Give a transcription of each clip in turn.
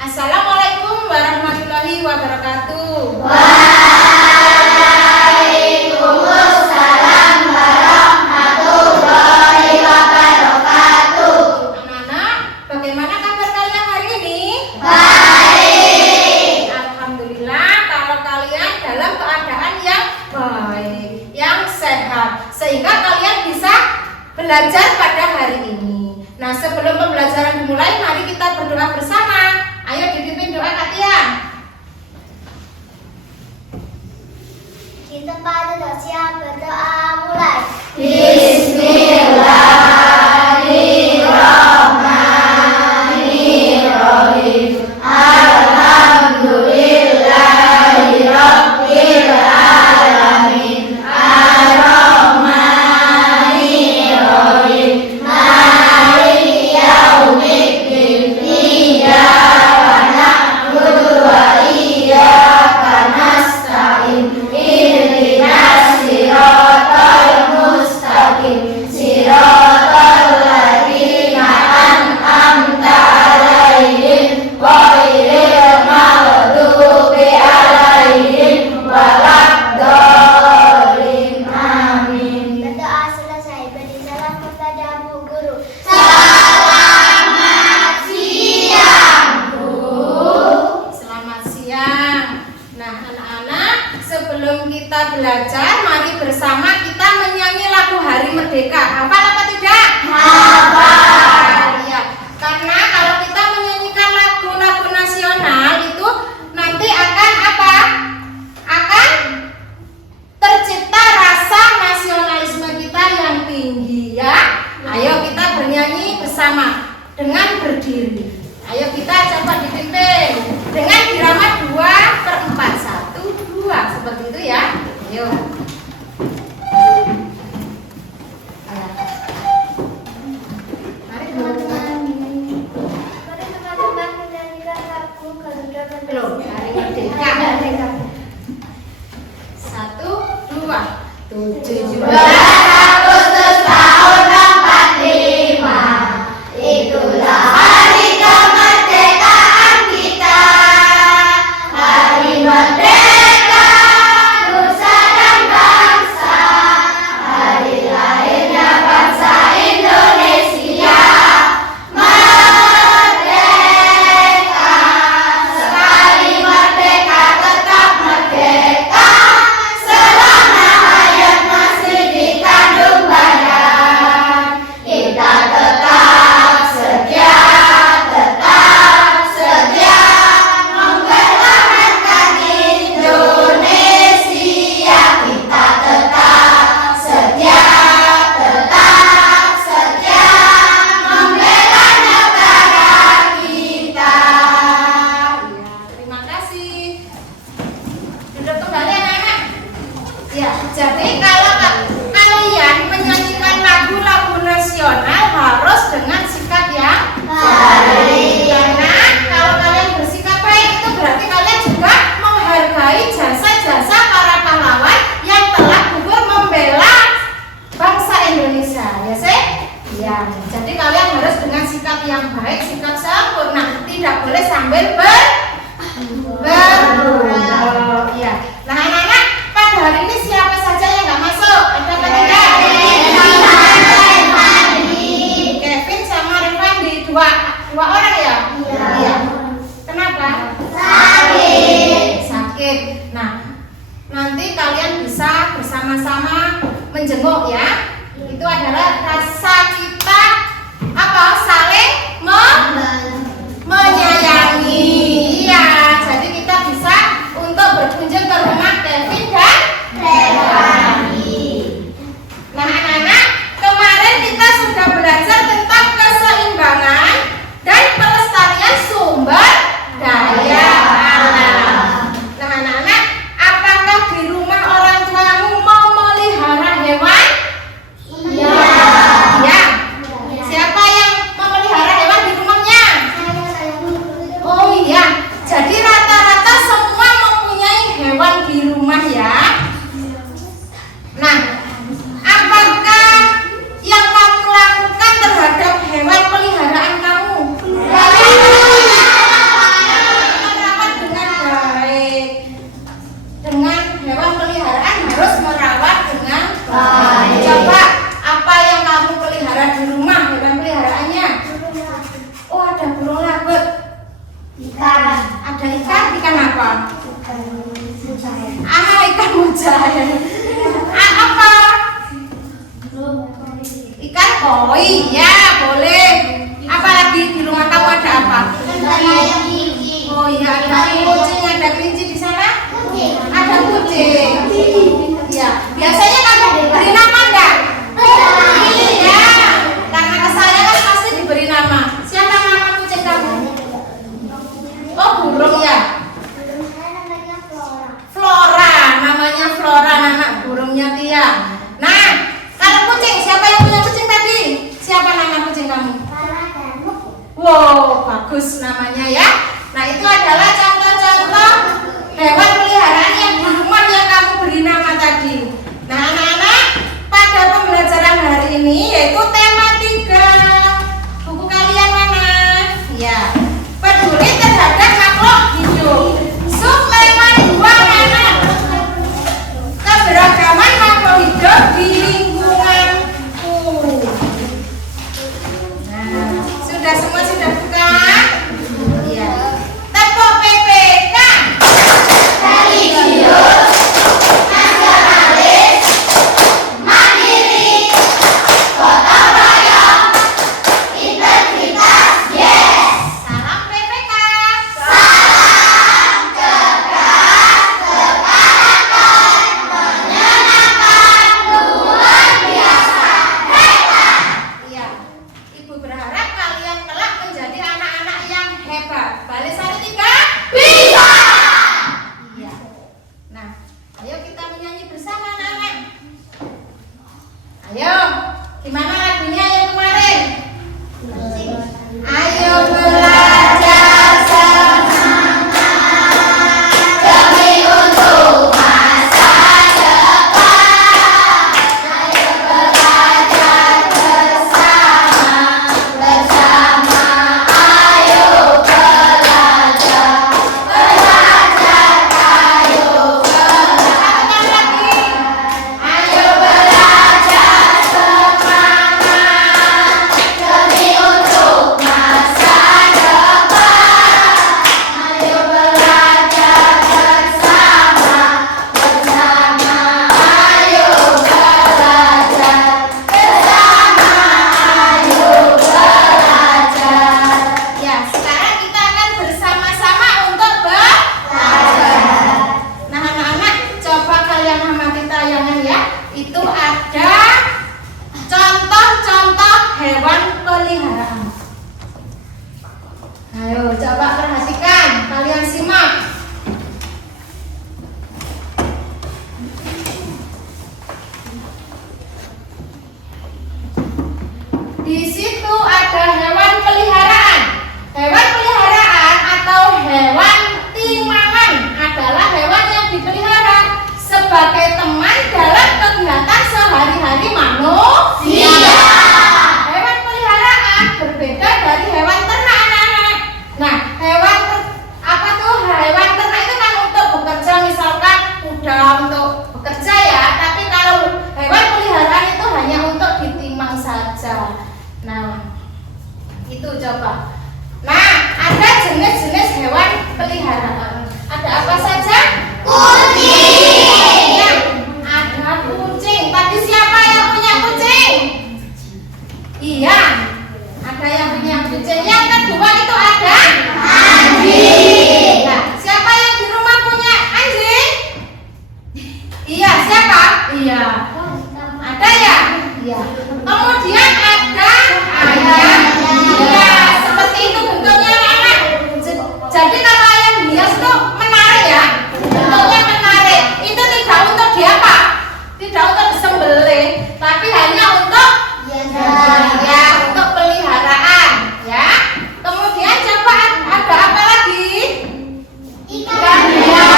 Assalamualaikum warahmatullahi wabarakatuh. Waalaikumsalam warahmatullahi wabarakatuh. Anak-anak, bagaimana kabar kalian hari ini? Baik. Alhamdulillah, kalau kalian dalam keadaan yang baik, yang sehat, sehingga kalian bisa belajar pada hari ini. Nah, sebelum pembelajaran dimulai, mari kita berdoa bersama. Ayo dipimpin doa Kak Tia. Kita pada siap berdoa mulai. Bismillahirrahmanirrahim. Alhamdulillahirabbil alamin. Ar-Rahmanirrahim. Maliki yaumiddin. Iyyaka na'budu wa iyyaka nasta'in. Ihdinas siratal mustaqim. Siratal ladzina an'amta 'alaihim ghairil maghdubi 'alaihim waladdallin. Amin. Berdoa selesai. Beri salam kepada Bu Guru. Selamat siang, Bu. Selamat siang. Nah, anak-anak, sebelum kita belajar, mari bersama kita menyanyi lagu Hari Merdeka. Hafal apa tidak? Hafal. Ya, karena kalau kita menyanyikan lagu-lagu nasional itu nanti akan apa? Akan tercipta rasa nasionalisme kita yang tinggi ya. Ayo kita bernyanyi bersama dengan berdiri. Ayo kita coba dipimpin dengan irama 2/4 1 2 seperti itu ya. Ayo. Mari teman-teman. Mari teman-teman menyanyikan lagu Garuda Belum, Hari Merdeka. 1 2 17 Agustus tahun 45, itulah hari kemerdekaan kita. Hari merdeka nusa dan bangsa, hari lahirnya bangsa Indonesia. Merdeka, sekali merdeka tetap merdeka. Selama hayat masih dikandung badan, kita tetap setia mempertahankan Indonesia. Kita tetap setia membela negara kita. Ya, terima kasih. Duduk kembali anak-anak. Ya, jadi kalau kalian menyanyikan lagu-lagu nasional harus dengan sikap yang Baik. Karena kalau kalian bersikap baik itu berarti kalian juga menghargai jasa-jasa para pahlawan yang telah gugur membela bangsa Indonesia, ya sih? Ya, jadi kalian harus dengan sikap yang baik, sikap sempurna, tidak boleh sambil bergurau. Ya, nah anak-anak, pada hari ini siapa saja yang nggak masuk? Ada apa tidak? Kevin sama Rifandi, dua orang ya? Iya. Kenapa? Sakit. Nah, nanti kalian bisa bersama-sama menjenguk ya. Itu adalah rasa kita apa? Saling menyayangi. apa? Ikan mujair. Apa? Ikan koi, ya boleh. Apalagi di rumah kamu ada apa? Oh iya, ada kucing, ada kelinci di sana? Ada kucing. Ya, biasanya kamu beri nama enggak? Iya, karena kesayangan pasti diberi nama. Siapa nama kucing kamu? Oh, burung ya? Flora, namanya Flora, anak burungnya Tia. Nah, kalau kucing, siapa yang punya kucing tadi? Siapa nama kucing kamu? Wow, bagus namanya ya. Nah, itu adalah contoh-contoh hewan peliharaan yang di rumah yang kamu beri nama tadi. Nah, anak-anak, pada pembelajaran hari ini yaitu tema 3. Buku kalian mana? Ya, peduli terhadap makhluk hidup. Suplemen 2 anak. Keberagaman makhluk hidup di lingkunganku. Nah, semua sudah buka? Iya. Tepuk PPK. Religius, nasionalis, mandiri, gotong royong, integritas, yes. Salam PPK. Salam cerdas, kekerasan, menyenangkan, luar biasa, hebat. Iya. Ibu berharap kalian kelak menjadi anak-anak yang hebat. Balik 1, 3, bisa. Iya. Nah, ayo kita menyanyi bersama anak-anak. Ayo, gimana lagunya yang kemarin? Ayo belajar semangat demi untuk masa depan. Ayo belajar bersama, ayo belajar, ayo belajar lagi. Ayo belajar semangat demi untuk masa depan. Ayo belajar bersama, ayo belajar bersama, ayo belajar. Ya, sekarang kita akan bersama-sama untuk belajar. Nah, anak-anak, coba kalian amati tayangan ya. Itu ada contoh-contoh hewan peliharaan. Ayo, coba perhatikan, kalian simak. Di situ ada hewan peliharaan. Hewan peliharaan atau hewan timangan adalah hewan yang dipelihara sebagai teman dalam kegiatan sehari-hari manusia. Hewan peliharaan berbeda dari hewan ternak, anak-anak. Nah, apa tuh? Hewan ternak itu kan untuk bekerja, misalkan kuda untuk bekerja ya. Tapi kalau hewan peliharaan itu hanya untuk ditimang saja. Nah, itu coba. Nah, ada jenis-jenis hewan peliharaan. Ada apa saja? Kucing. Ya, ada kucing. Tadi siapa yang punya kucing? Iya, ada yang punya kucing. Yang kedua itu ada anjing. Nah, siapa yang di rumah punya anjing? Iya, siapa? Iya. Ada ya? Iya. Kemudian ada ayam hias. Seperti itu bentuknya anak. Jadi kalau ayam hias tuh menarik ya. Bentuknya menarik. Itu tidak untuk diapa? Tidak untuk disembelih, tapi hanya untuk ya, untuk peliharaan ya. Kemudian coba ada apa lagi? Ikan hias.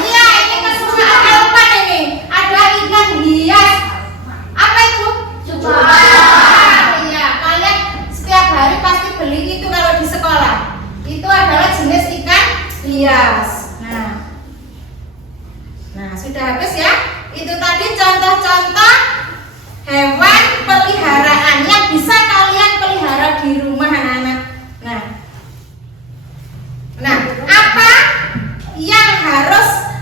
Iya, ini kesukaan Alpan ini. Ada ikan hias. Apa itu? Iya, kalian setiap hari pasti beli itu kalau di sekolah. Itu adalah jenis ikan hias. Nah, sudah habis ya. Itu tadi contoh-contoh hewan peliharaan yang bisa kalian pelihara di rumah, anak-anak. Nah, apa yang harus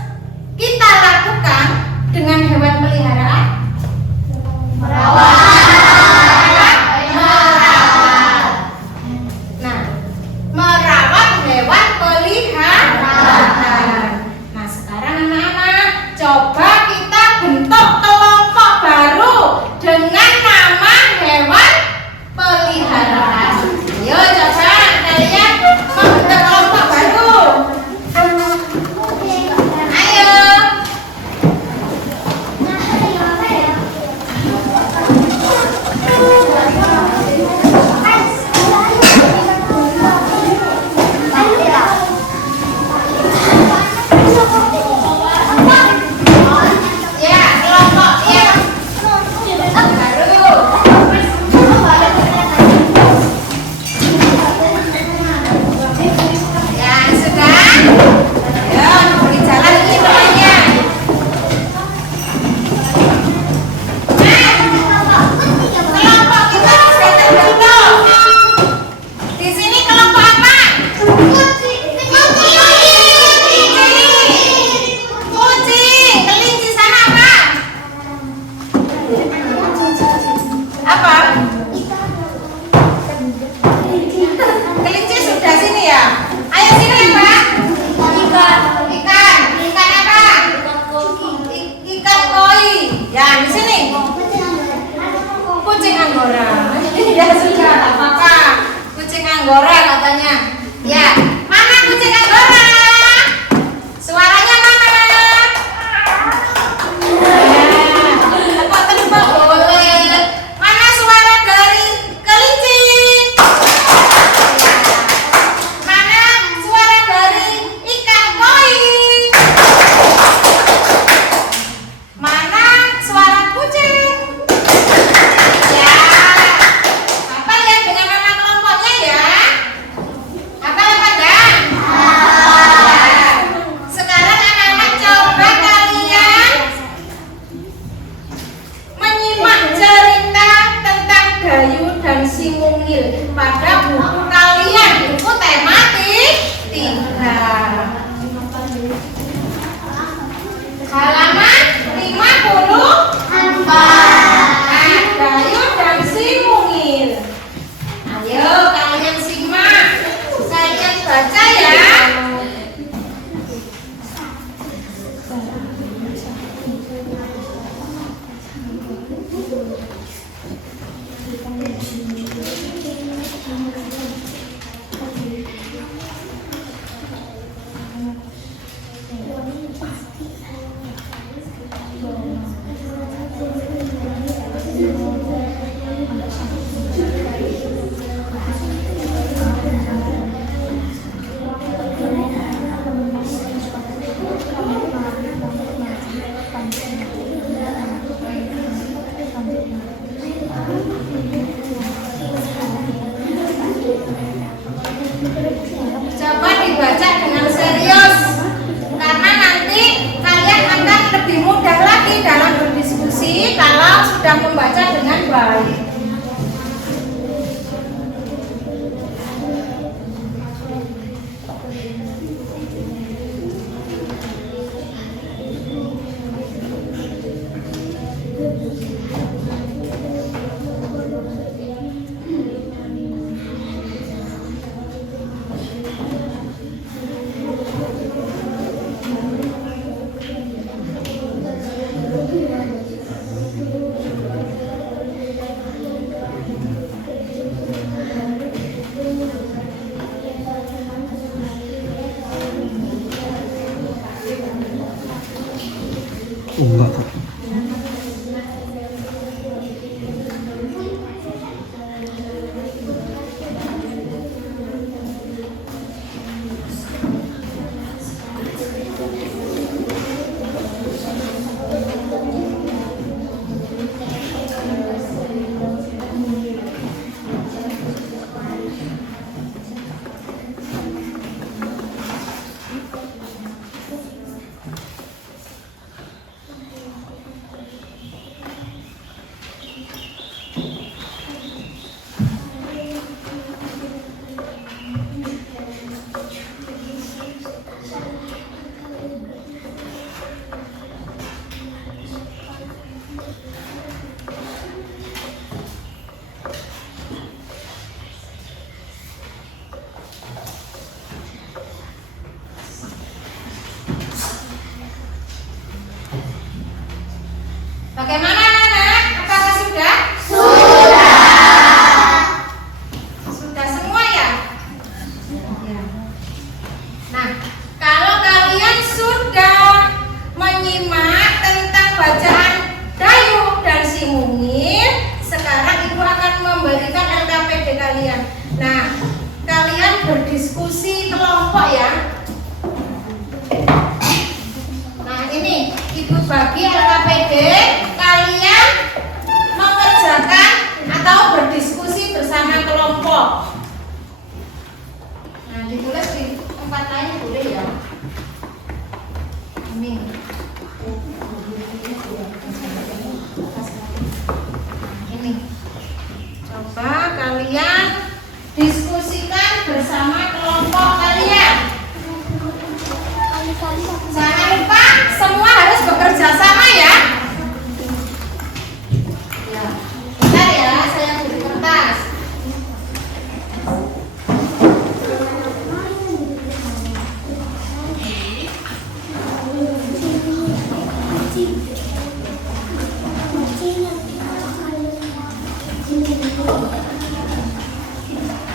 kita lakukan dengan hewan peliharaan? Nah, merawat hewan peliharaan. Nah, sekarang anak-anak coba kita bentuk kelompok baru dengan nama hewan peliharaan. Ayo coba kalian membentuk kelompok baru. Ayo. Ya, kelompok yang baru. Ya, sudah. Ya, beri jalan ini temannya. Kelompok kita sudah terbentuk. Di sini kelompok apa? Kucing. Kelinci sana apa? Apa? Kelinci sudah sini ya. Ayo sini apa? Ikan. Ikan apa? Ikan koi. Ya di sini. Kucing Anggora. Ya sudah, tak apa-apa. Kucing Anggora katanya. Ya, mana kucing Anggora? Suaranya mana? Tepuk-tepuk boleh. Mana suara dari kelinci? Mana suara dari ikan koi? Mana suara kucing? Ya, apa lihat dengan nama kelompoknya ya? Apa enggak? Sekarang anak-anak coba kalian menyimak cerita tentang Gayu dan si Mungil pada buku kalian, buku tematik 3. Halaman 54. Gayu dan si Mungil. Ayo kalian simak, kalian baca ya. Coba dibaca dengan serius, karena nanti kalian akan lebih mudah lagi dalam berdiskusi kalau sudah membaca dengan baik. Enggak kok. Nah, kalau kalian sudah menyimak tentang bacaan Dayung dan Si Mungil, sekarang Ibu akan memberikan LKPD kalian. Nah, kalian berdiskusi kelompok ya. Nah, ini Ibu bagi LKPD, kalian mengerjakan atau berdiskusi bersama kelompok. Nah, ditulis di tempat lain boleh ya. Ini. Ini. Coba kalian diskusikan bersama kelompok kalian. Jangan lupa semua harus bekerja sama ya. Ya. Bentar ya, saya beri kertas.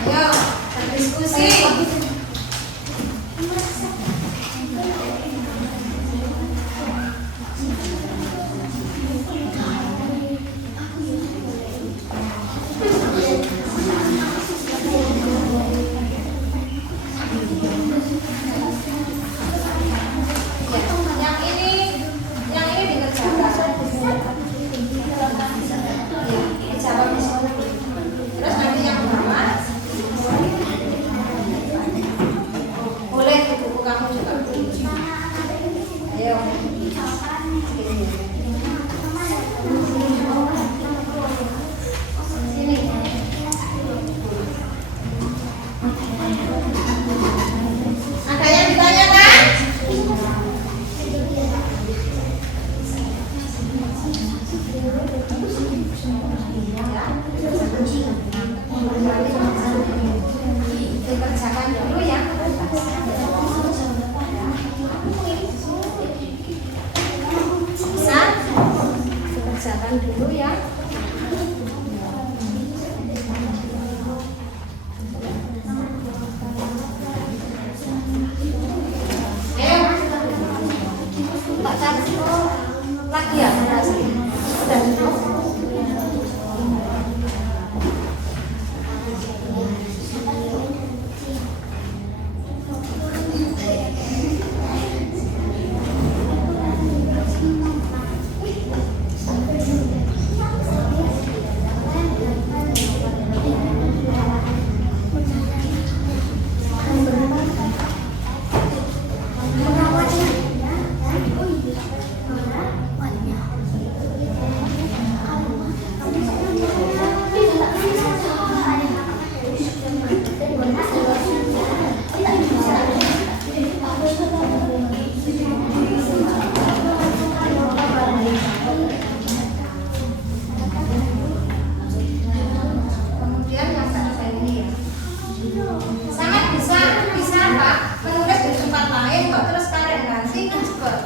Ayo, berdiskusi. Yang ini dikerjakan. Dijawab di sana. Terus nanti yang bawah boleh ke buku kamu juga. Ayo. Sini. Ada yang ditanyakan? Dikerjakan dulu ya. Bisa dikerjakan dulu ya. Ayo. Lagi ya, udah. Kemudian yang saya ini ya, sangat bisa apa? Menulis di tempat lain kok terus tarik ganti kan cepet.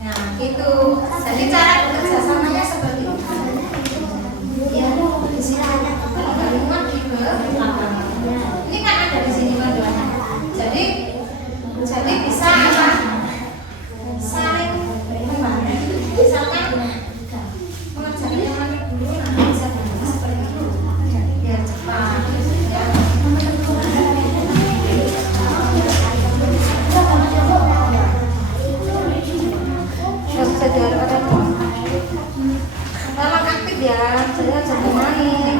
Nah gitu. Jadi cara bekerja samanya seperti itu. Ya di sini ada muat di belakang. Ini kan ada di sini panduannya. Jadi bisa apa? Saling membantu. Misalkan mengerjakan yang mana dulu, nah bisa seperti itu. Biar cepat. Ya. Tolong aktif ya, saya jangan main.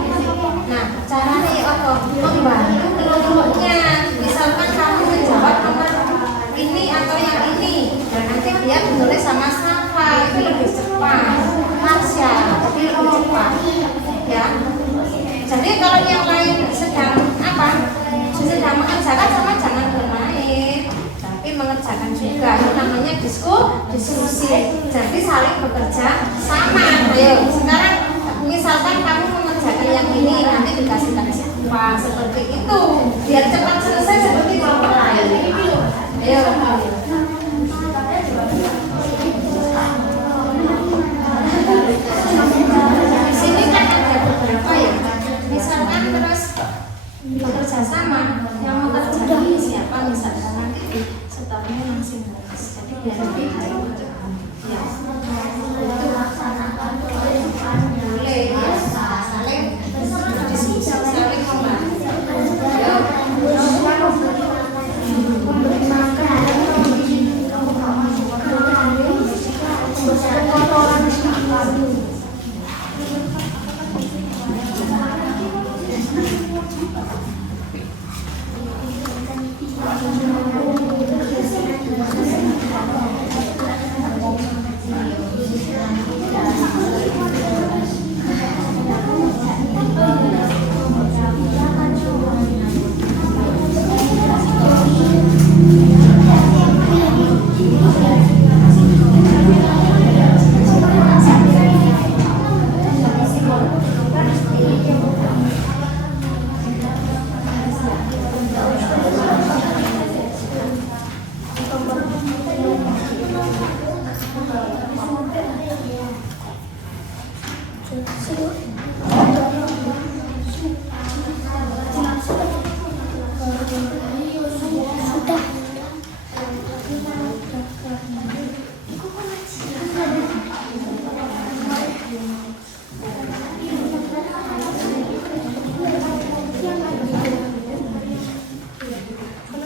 Nah, caranya ya apa? Membantu kelompoknya. Misalkan kamu menjawab nomor ini atau yang ini, dan nanti dia menulis sama Safa, itu lebih cepat. Marsha, tapi lebih cepat. Ya. Jadi kalau yang lain sedang apa? Sedang mengerjakan sama jangan bermain, tapi mengerjakan juga. Itu namanya diskusi. Jadi saling bekerja sama. Ayo, sekarang misalkan kamu mengerjakan yang ini, nanti dikasih apa seperti itu, biar cepat selesai seperti kelompok lain. Ayo. Di sini kan ada beberapa ya. Misalkan terus bekerja sama, yang mengerjakan siapa misalkan nanti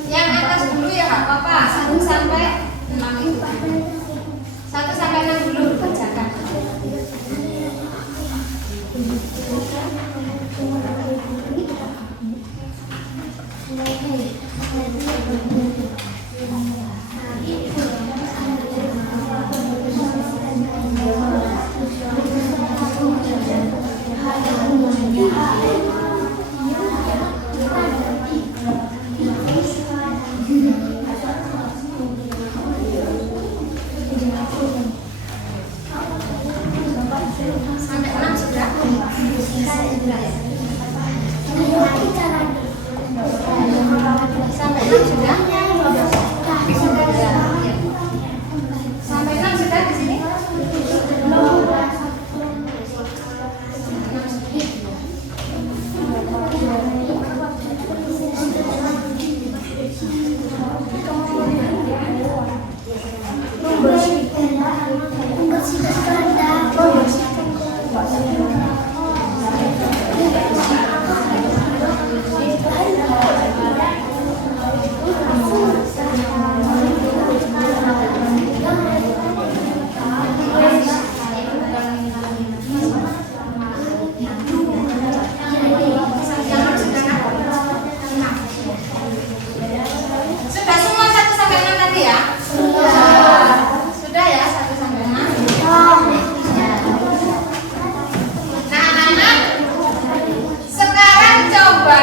Yang atas dulu ya Kak Papa, 1 sampai 6 itu. 1 sampai 6 dulu bacakan. Sampai 6 sudah? Sampai 6 sudah? Sampai 6 sudah di sini? Sudah semua 1 sampai 6 tadi ya? Sudah ya 1 sampai 6. Nah anak-anak, sekarang coba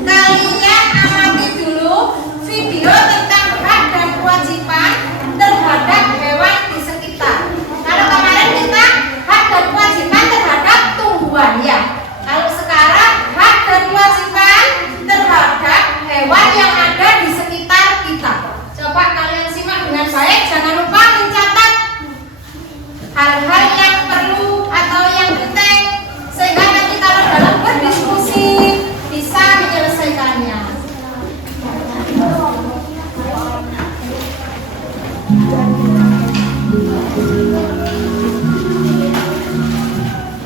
kalian amati dulu video tentang hak dan kewajiban terhadap hewan di sekitar. Kalau kemarin kita hak dan kewajiban terhadap tumbuhan ya. Kalau sekarang hak dan kewajiban terhadap hewan yang ada di sekitar kita. Coba kalian simak dengan baik, jangan lupa mencatat hal-hal yang perlu atau yang penting sehingga nanti kalau dalam berdiskusi bisa menyelesaikannya.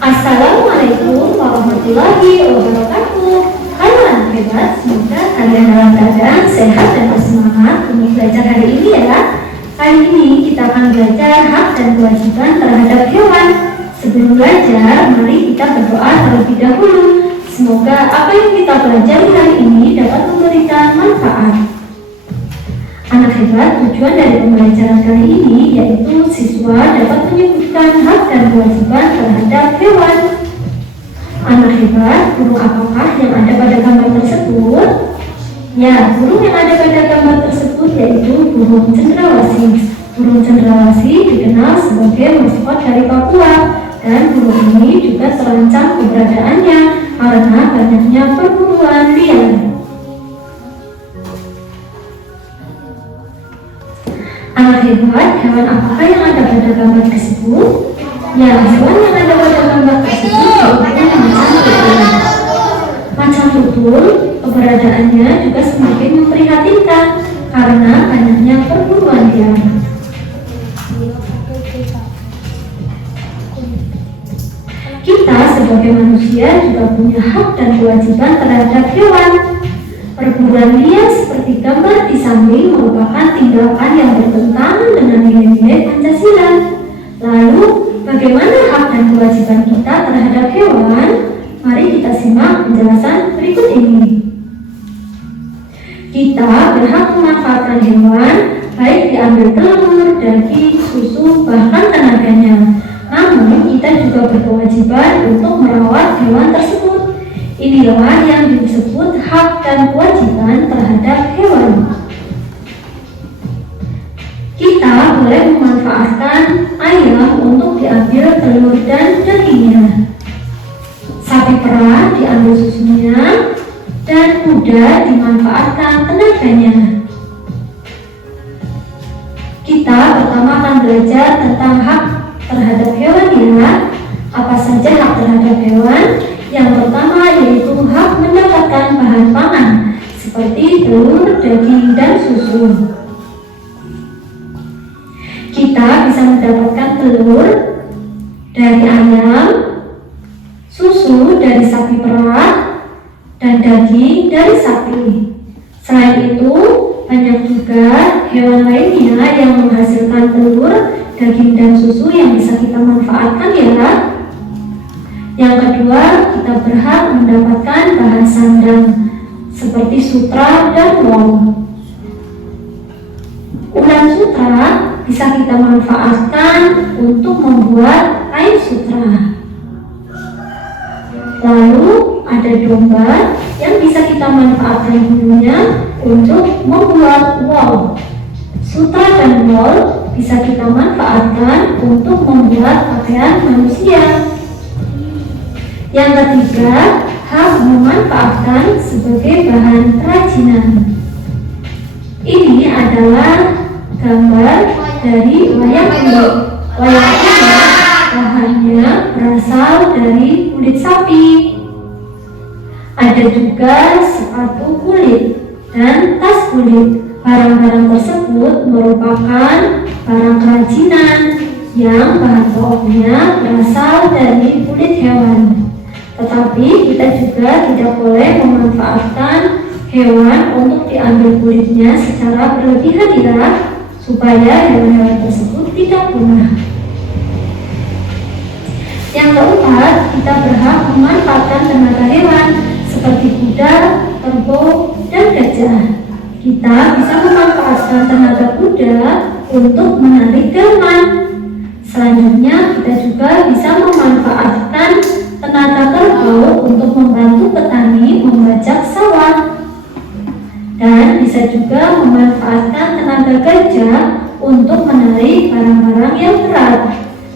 Assalamualaikum warahmatullahi wabarakatuh. Halo anak hebat, semoga kalian dalam keadaan sehat dan bersemangat untuk belajar hari ini ya. Kali ini kita akan belajar hak dan kewajiban terhadap hewan. Sebelum belajar, mari kita berdoa terlebih dahulu. Semoga apa yang kita pelajari hari ini dapat memberikan manfaat. Anak hebat, tujuan dari pembelajaran kali ini yaitu siswa dapat menyebutkan hak dan kewajiban terhadap hewan. Anak hebat, burung apakah yang ada pada gambar tersebut? Ya, burung yang ada pada gambar tersebut yaitu burung cendrawasih. Burung cendrawasih dikenal sebagai maskot dari Papua, dan burung ini juga terancam keberadaannya karena banyaknya perburuan liar. Anak hebat, hewan apakah yang ada pada gambar tersebut? Ya, hewan yang ada pada gambar tersebut yaitu macan tutul. Macan tutul keberadaannya juga semakin memprihatinkan karena banyaknya hanya perburuan liar. Kita sebagai manusia juga punya hak dan kewajiban terhadap hewan. Perburuan liar seperti gambar di samping merupakan tindakan yang bertentangan dengan nilai-nilai Pancasila. Lalu, bagaimana hak dan kewajiban kita terhadap hewan? Mari kita simak penjelasan berikut ini. Kita berhak memanfaatkan hewan, baik diambil telur, daging, susu, bahkan tenaganya. Namun, kita juga berkewajiban untuk merawat hewan tersebut. Inilah yang disebut hak dan kewajiban terhadap hewan. Kita boleh memanfaatkan ayam untuk diambil telur dan dagingnya. Sapi perah diambil susunya, dan kuda dimanfaatkan tenaganya. Kita pertama akan belajar tentang hak terhadap hewan ya. Apa saja hak terhadap hewan? Yang pertama yaitu hak mendapatkan bahan pangan seperti telur, daging, dan susu. Kita bisa mendapatkan telur dari ayam, susu dari sapi perah, dan daging dari sapi. Selain itu, banyak juga hewan lainnya yang menghasilkan telur, daging, dan susu yang bisa kita manfaatkan ya. Yang kedua, kita berhak mendapatkan bahan sandang seperti sutra dan wol. Ulam sutra bisa kita manfaatkan untuk membuat kain sutra. Lalu ada domba yang bisa kita manfaatkan bulunya untuk membuat wol. Sutra dan wol bisa kita manfaatkan untuk membuat pakaian manusia. Yang ketiga, hak memanfaatkan sebagai bahan kerajinan. Ini adalah gambar dari wayang kulit. Wayang kulit bahannya berasal dari kulit sapi. Ada juga sepatu kulit dan tas kulit. Barang-barang tersebut merupakan barang kerajinan yang bahan pokoknya berasal dari kulit hewan. Tetapi kita juga tidak boleh memanfaatkan hewan untuk diambil kulitnya secara berlebihan ya, supaya hewan-hewan tersebut tidak punah. Yang keempat, kita berhak memanfaatkan tenaga hewan seperti kuda, kerbau, dan gajah. Kita bisa memanfaatkan tenaga kuda untuk menarik delman. Selanjutnya, kita juga bisa memanfaatkan tenaga kerbau untuk membantu petani membajak sawah. Dan bisa juga memanfaatkan tenaga gajah untuk menarik barang-barang yang berat.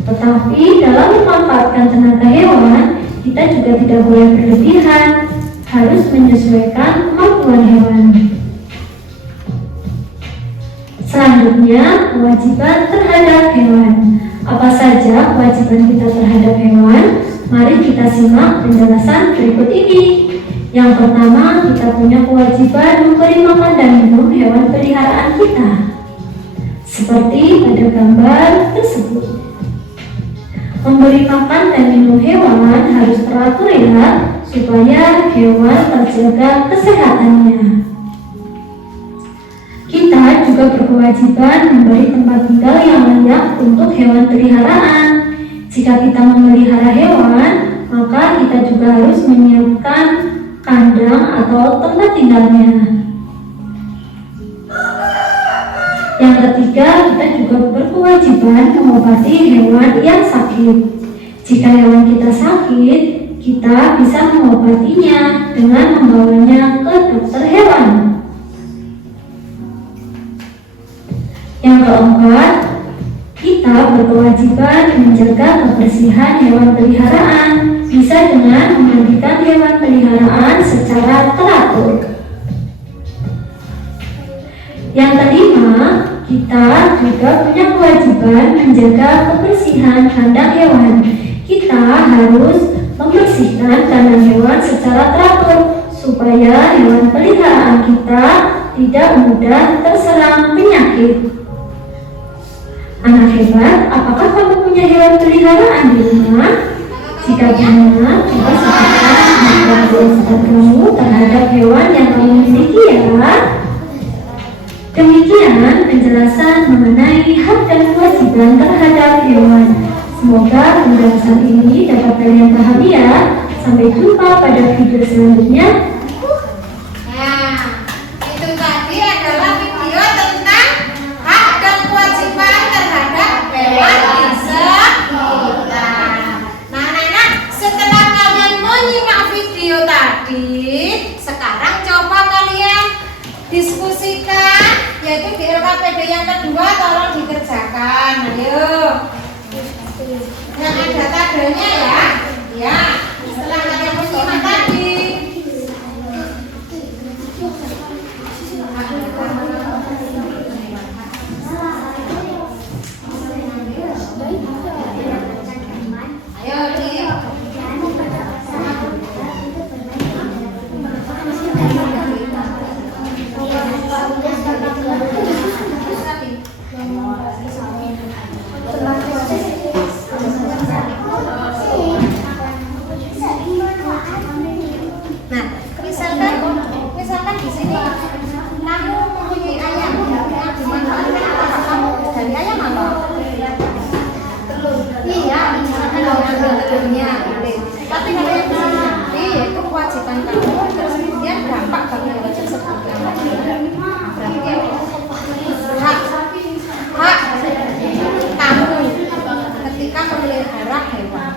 Tetapi dalam memanfaatkan tenaga hewan, kita juga tidak boleh berlebihan, harus menyesuaikan kemampuan hewan. Selanjutnya, kewajiban terhadap hewan. Apa saja kewajiban kita terhadap hewan? Mari kita simak penjelasan berikut ini. Yang pertama, kita punya kewajiban memberi makan dan minum hewan peliharaan kita, seperti pada gambar tersebut. Memberi makan dan minum hewan harus teratur ya, supaya hewan terjaga kesehatannya. Kita juga berkewajiban memberi tempat tinggal yang layak untuk hewan peliharaan. Jika kita memelihara hewan, maka kita juga harus menyiapkan kandang atau tempat tinggalnya. Yang ketiga, kita juga berkewajiban mengobati hewan yang sakit. Jika hewan kita sakit, kita bisa mengobatinya dengan membawanya ke dokter hewan. Yang keempat, kita berkewajiban menjaga kebersihan hewan peliharaan, bisa dengan memandikan hewan peliharaan secara teratur. Yang kelima, kita juga punya kewajiban menjaga kebersihan kandang hewan. Kita harus membersihkan kandang hewan secara teratur supaya hewan peliharaan kita tidak mudah terserang penyakit. hadir. Anak hebat, apakah kamu punya hewan peliharaan di rumah? Jika punya, coba sampaikan pendapat kamu terhadap hewan yang kamu miliki ya. Demikian penjelasan mengenai hak dan kewajiban terhadap hewan. Semoga penjelasan ini dapat kalian pahami ya. Sampai jumpa pada video selanjutnya. Nah, itu tadi adalah video tentang hak dan kewajiban terhadap hewan di sekitar. Nah, anak-anak, setelah kalian menyimak video tadi, sekarang coba kalian diskusikan, yaitu di LKPD yang kedua tolong dikerjakan. Ayo. Yang ada tabelnya ya. Ya. Setelah kalian menyimak tadi. Ayo, Dik. Nah, misalkan di sini kamu mempunyai ayam yang dimanfaatkan apa kamu dari ayam apa? Iya, misalkan ambil telurnya, tapi kalau yang di sini nanti itu kewajiban kamu, terus kemudian dampak bagi hewan tersebut. Berarti hak kamu ketika memelihara hewan.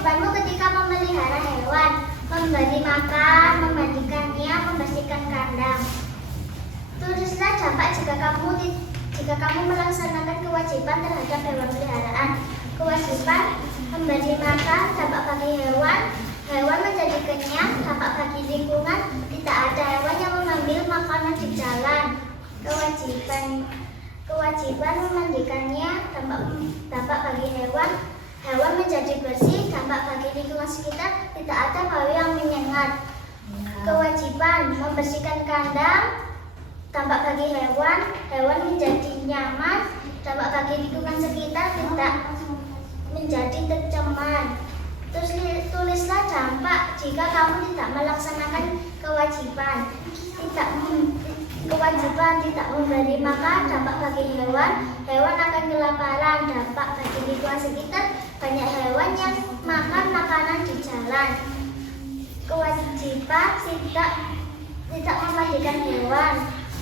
kewajibanmu ketika memelihara hewan, memberi makan, memandikannya, membersihkan kandang. Tulislah dampak jika kamu melaksanakan kewajiban terhadap hewan peliharaan. Kewajiban memberi makan, dampak bagi hewan, hewan menjadi kenyang, dampak bagi lingkungan, tidak ada hewan yang mengambil makanan di jalan. Kewajiban memandikannya, dampak bagi hewan, hewan menjadi bersih, dampak bagi lingkungan sekitar, tidak ada bau yang menyengat. Kewajiban membersihkan kandang, dampak bagi hewan, hewan menjadi nyaman, dampak bagi lingkungan sekitar, tidak menjadi tercemar. Tulislah dampak jika kamu tidak melaksanakan kewajiban. Kewajiban tidak memberi makan, dampak bagi hewan, hewan akan kelaparan, dampak bagi lingkungan sekitar, banyak hewan yang makan makanan di jalan. Kewajiban tidak memandikan hewan,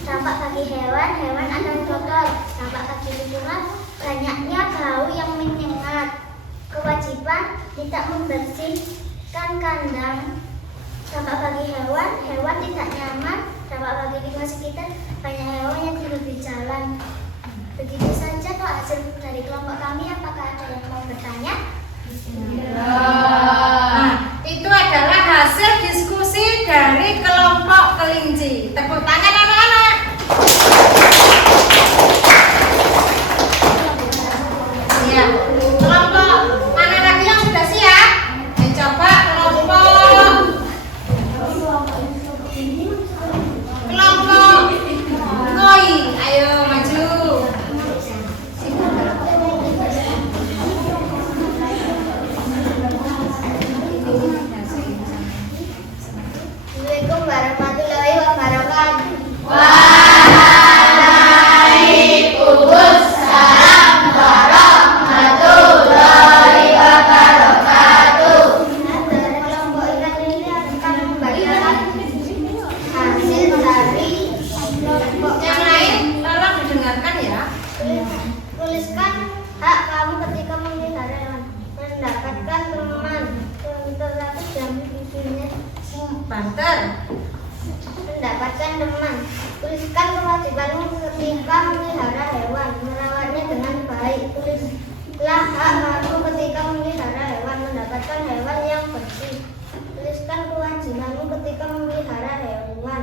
dampak bagi hewan, hewan akan kotor, dampak bagi lingkungan, banyaknya bau yang menyengat. Kewajiban tidak membersihkan kandang, dampak bagi hewan, hewan tidak nyaman, dampak bagi lingkungan sekitar, banyak hewan yang tidur di jalan. Begitu saja Pak hasil dari kelompok kami. Apakah ada yang mau bertanya? Nah, itu adalah hasil diskusi dari kelompok kelinci. Tepuk tangan anak-anak. Ya, kelompok mana lagi yang sudah siap? Coba kelompok Koi, ayo maju. hewan. Mendapatkan teman. Tuliskan kewajibanmu ketika memelihara hewan, merawatnya dengan baik. Tulislah hak kamu ketika memelihara hewan, mendapatkan hewan yang bersih. Tuliskan kewajibanmu ketika memelihara hewan,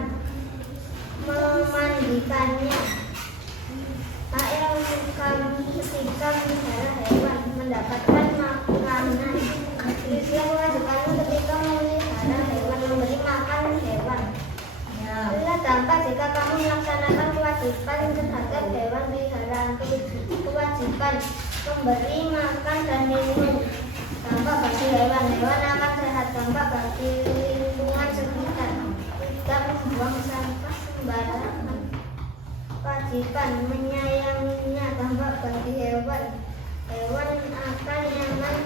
memandikannya. Hak yang kamu ketika memelihara hewan, mendapatkan makanan. Tulislah kewajibanmu ketika memelihara hewan, memberi makan hewan. Tulislah dampak jika kamu melaksanakan kewajiban terhadap hewan peliharaan. Kewajiban memberi makan dan minum. Dampak bagi hewan akan sehat. Dampak bagi lingkungan sekitar, tidak membuang sampah sembarangan. Kewajiban menyayanginya. Dampak bagi hewan akan nyaman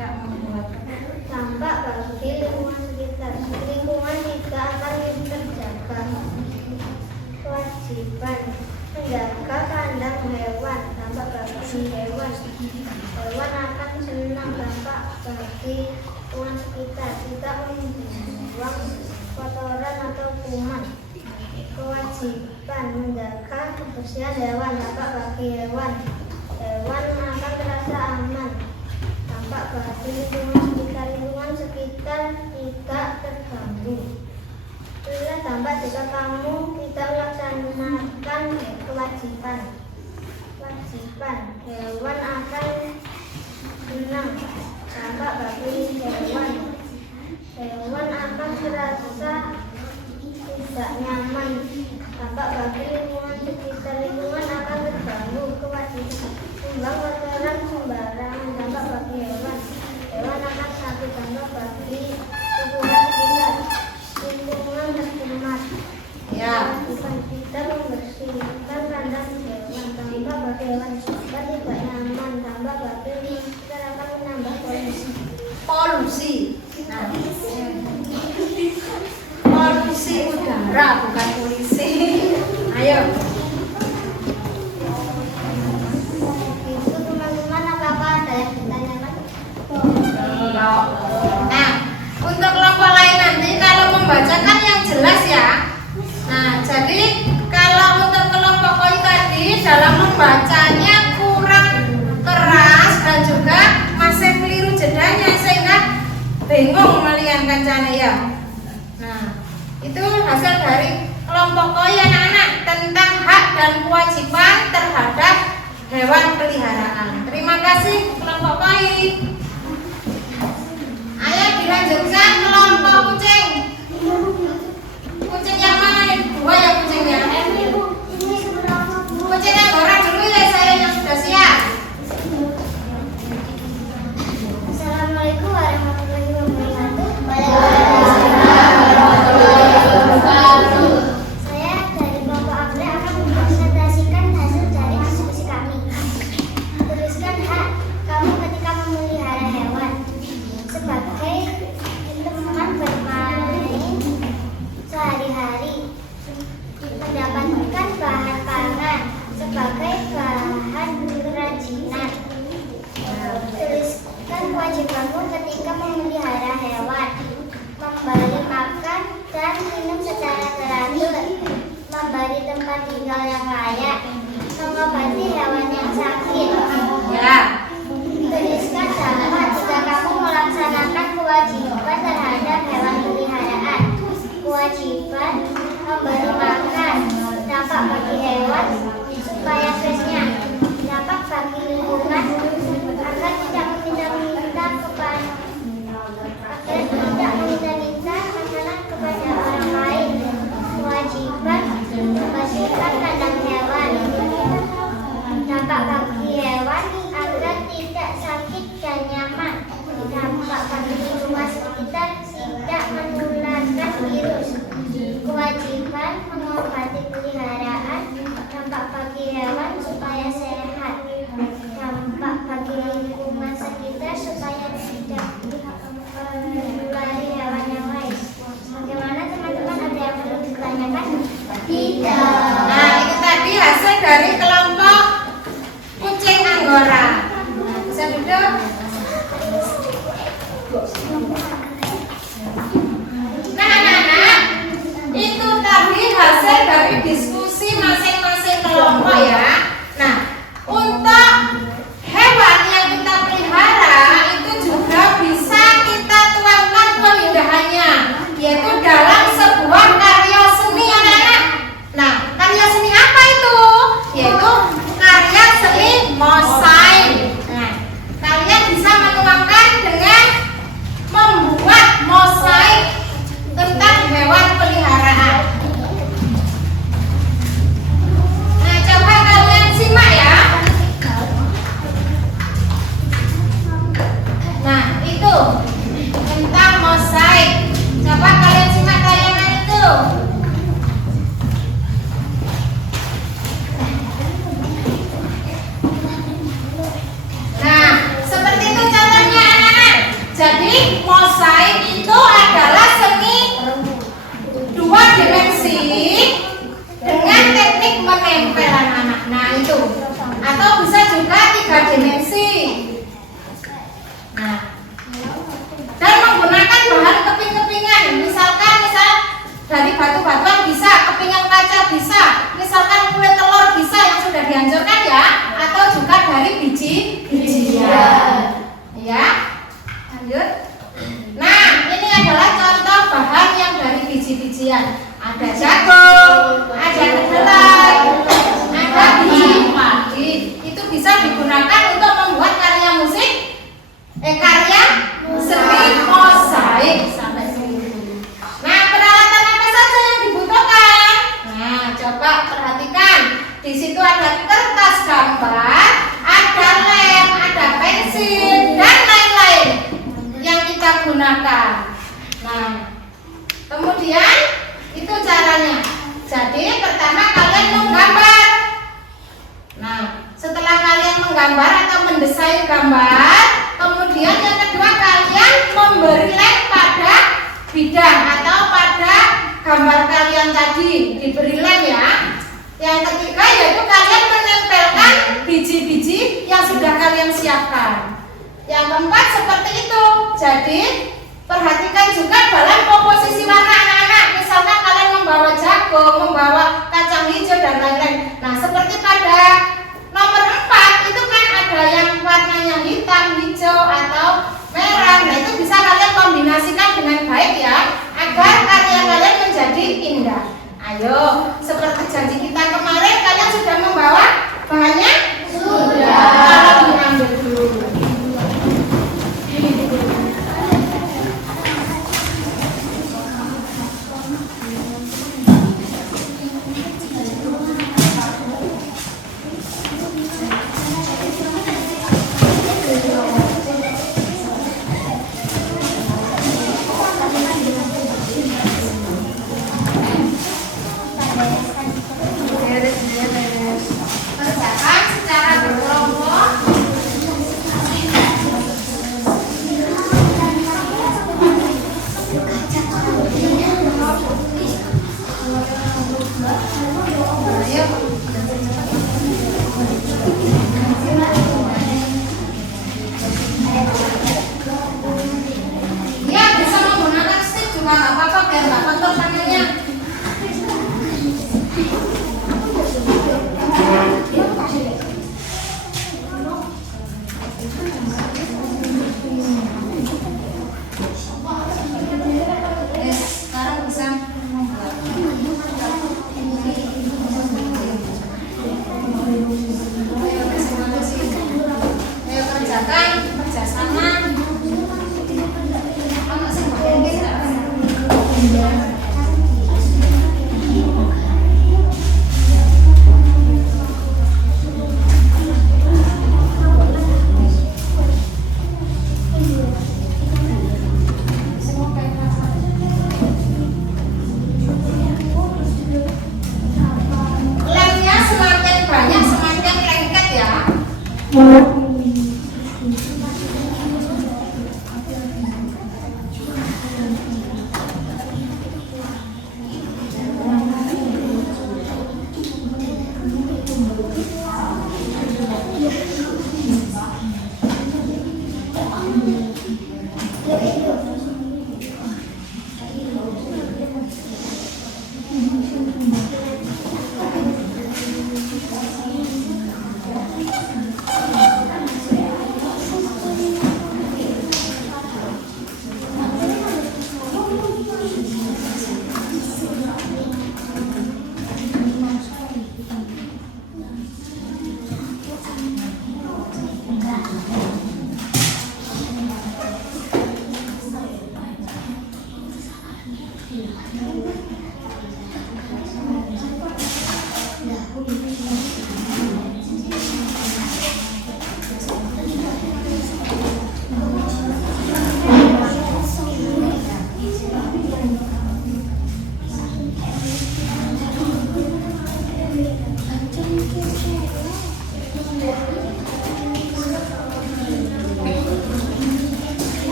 Tidak membuat dampak bagi lingkungan sekitar, lingkungan tidak akan terjaga. Kewajiban menjaga kandang hewan. Dampak bagi hewan akan senang. Dampak bagi lingkungan sekitar, tidak membuang kotoran atau kuman. Kewajiban menjaga kebersihan hewan. Dampak bagi hewan akan terasa aman. Dampak bagi lingkungan sekitar tidak terganggu. Itulah dampak jika kamu tidak melaksanakan kewajiban. Hewan akan senang. Dampak bagi hewan akan terasa tidak nyaman. Dampak bagi lingkungan sekitar, lingkungan akan terganggu. Kewajiban membuang kotoran sembarangan. Dampak bagi hewan akan sakit. Dampak bagi lingkungan sekitar, lingkungan tercemar. Kewajiban kita membersihkan kandang hewan. Dampak bagi hewan tidak nyaman. Dampak bagi lingkungan sekitar akan menambah polusi. Nah, polusi udara bukan polisi. Ayo. Itu teman-teman, apakah ada yang ditanyakan? Nah, untuk kelompok lain nanti kalau membacakan yang jelas ya. Nah, jadi kalau untuk kelompok koi tadi dalam membacanya kurang keras dan juga masih keliru jedanya sehingga bingung melihat kancane ya. Nah, itu hasil dari kelompok koi anak-anak tentang hak dan kewajiban terhadap hewan peliharaan. Terima kasih kelompok koi. Ayo dilanjutkan kelompok kucing. Kucing yang mana nih? Dua ya kucingnya. Kucing yang orang dulu ya, saya yang sudah siap. Assalamualaikum warahmatullahi wabarakatuh. Saya dari kelompok Abre akan mempresentasikan hasil dari diskusi kami. Tuliskan hak kamu ketika memelihara hewan. Sebagai teman bermain sehari-hari, mendapatkan bahan pangan sebagai bahan kerajinan. Tuliskan kewajibanmu ketika memelihara hewan, memberi makan dan minum secara teratur, memberi tempat tinggal yang layak, mengobati hewan yang sakit. Ya. Tuliskan dampak jika kamu melaksanakan kewajiban terhadap hewan peliharaan. Kewajiban memberi makan. Dampak bagi hewan supaya stresnya. Dampak bagi lingkungan agar tidak meminta-minta makanan kepada orang lain. Kewajiban membersihkan kandang hewan. mosaik. Nah, kalian bisa menuangkan dengan membuat mosaik tentang hewan peliharaan. Nah, coba kalian simak ya. Nah, itu tentang mosaik. Coba kalian simak tayangan itu. Nah, seperti itu contohnya anak-anak. Jadi mosaik itu adalah seni dua dimensi dengan teknik menempel anak-anak. Nah, itu. Atau bisa juga 3 dimensi. Nah, dan menggunakan bahan keping-kepingan. Misal dari batu-batuan bisa, kepingan kaca bisa, misalkan kulit telur bisa yang sudah dihancurkan ya, atau juga dari biji-bijian. Ya, lanjut. Nah, ini adalah contoh bahan yang dari biji-bijian. Ada jagung, ada kedelai, ada biji padi. Itu bisa digunakan untuk membuat karya karya seni mosaik. Sampai sini. Nah, peralatan apa saja yang dibutuhkan? Nah, coba perhatikan. Di situ ada kertas gambar, ada lem, ada pensil, dan lain-lain yang kita gunakan. Nah, kemudian itu caranya. Jadi pertama kalian menggambar. Nah, setelah kalian menggambar atau mendesain gambar, kemudian yang kedua kalian memberi lem pada bidang atau pada gambar kalian tadi, diberi lem ya. Yang ketiga yaitu kalian menempelkan biji-biji yang sudah kalian siapkan. Yang keempat seperti itu. Jadi perhatikan juga dalam komposisi warna anak-anak. Misalkan kalian membawa jagung, membawa kacang hijau dan lain-lain. Nah, seperti pada nomor 4 itu kan ada yang warnanya hitam, hijau atau merah. Nah, itu bisa kalian kombinasikan dengan baik ya, agar karya kalian menjadi indah. Ayo, seperti janji kita kemarin, kalian sudah membawa bahannya? Sudah. Kalau diambil dulu. Kerjakan secara berkelompok. Ya, bisa menggunakan stick juga nggak apa-apa biar nggak kotor tangannya. Sekarang bisa ayo kerjakan kerjasama. Lemnya semakin banyak semakin lengket ya.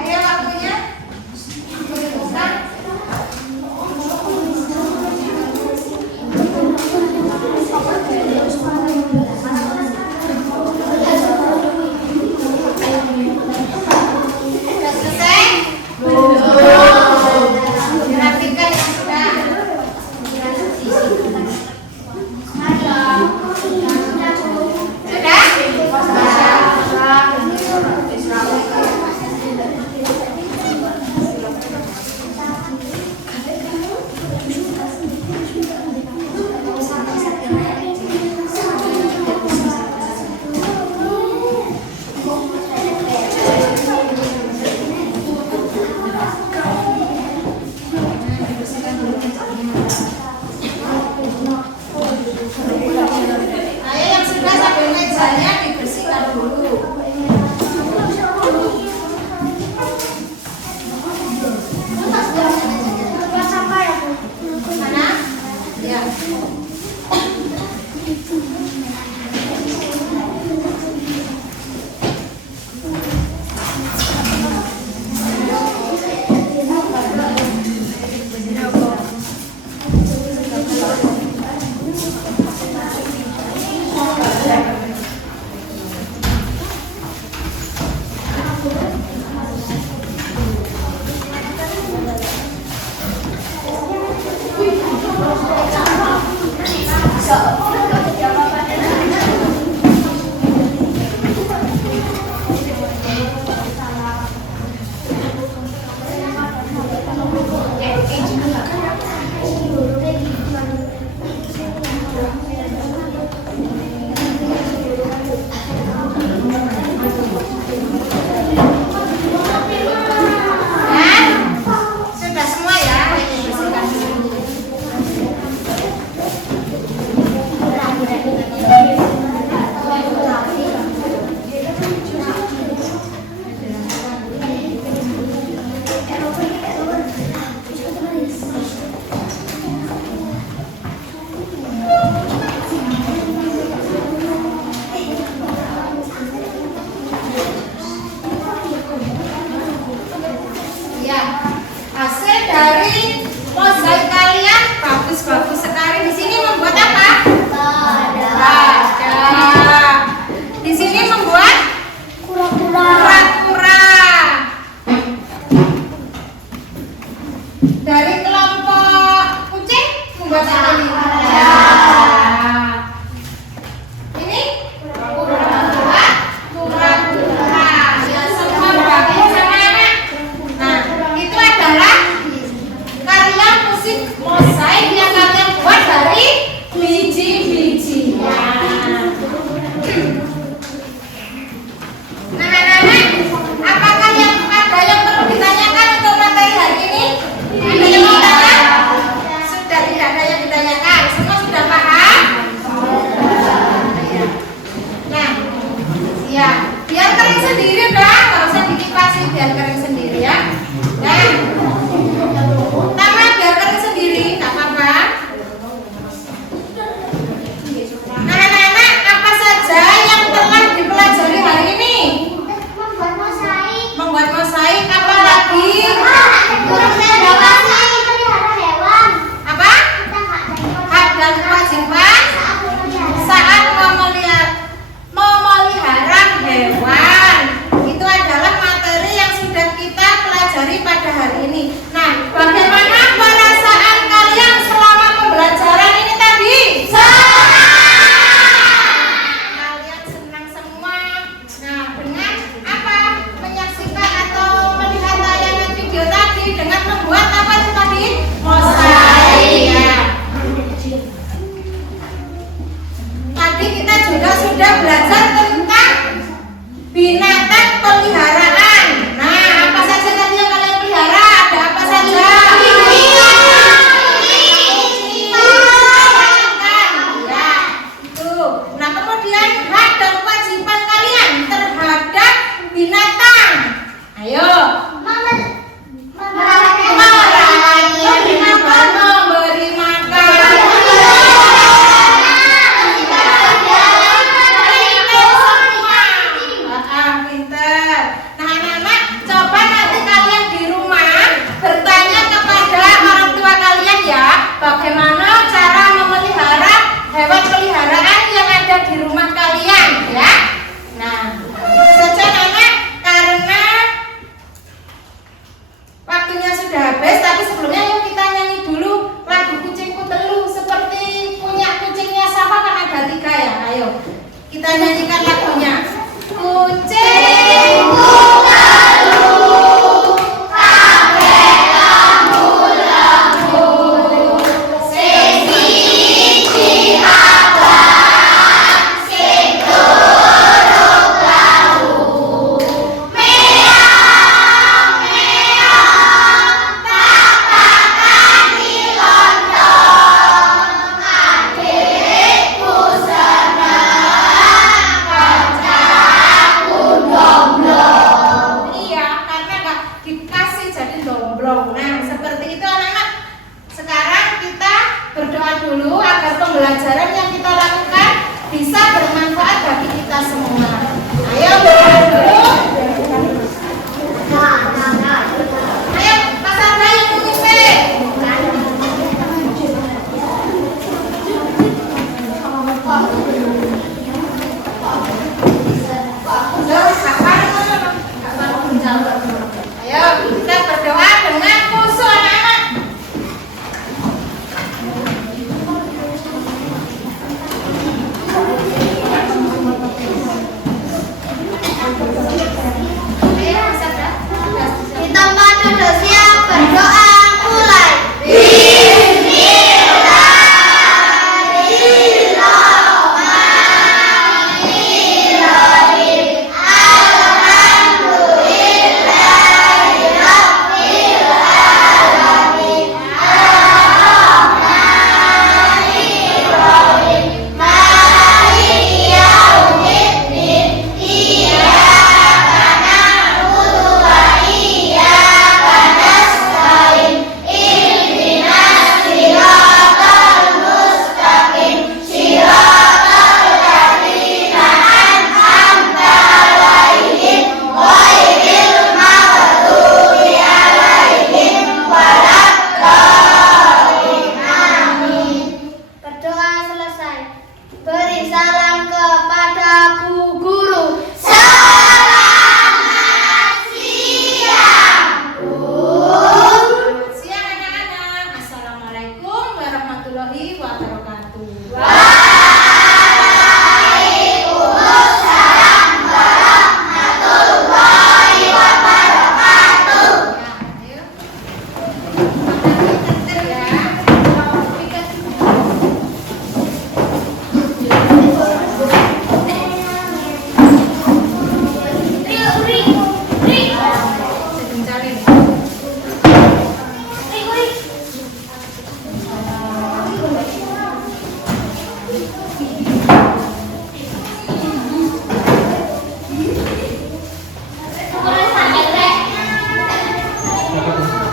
Ayo waktunya dibuka. Sudah selesai? Rapikan yang sudah. Ayo yang sudah sampai mejanya dibersihkan dulu. Mana? Ya. Sudah semua ya, ini bersihkan dulu. Ya, hasil dari mozaik kalian bagus-bagus sekali. Di sini membuat apa? Ada. Di sini membuat kura-kura. Dari kelompok kucing membuat apa ini? Ya. Ini kura-kura. Ya, semua bagus anak-anak. Nah, itu adalah karya musik mozaik yang kalian buat dari biji-bijian. Nah, anak-anak, apakah ada yang perlu ditanyakan untuk materi hari ini? Ada yang mau tanya? Sudah tidak ada yang ditanyakan. kita nyanyikan lagunya. Kucingku pembelajaran yang kita lakukan bisa bermanfaat bagi kita semua. Ayo berdoa dulu. Ayo pasar bayi memimpin. Ayo kita berdoa dengan khusyuk anak-anak. Kita pada siap berdoa mulai.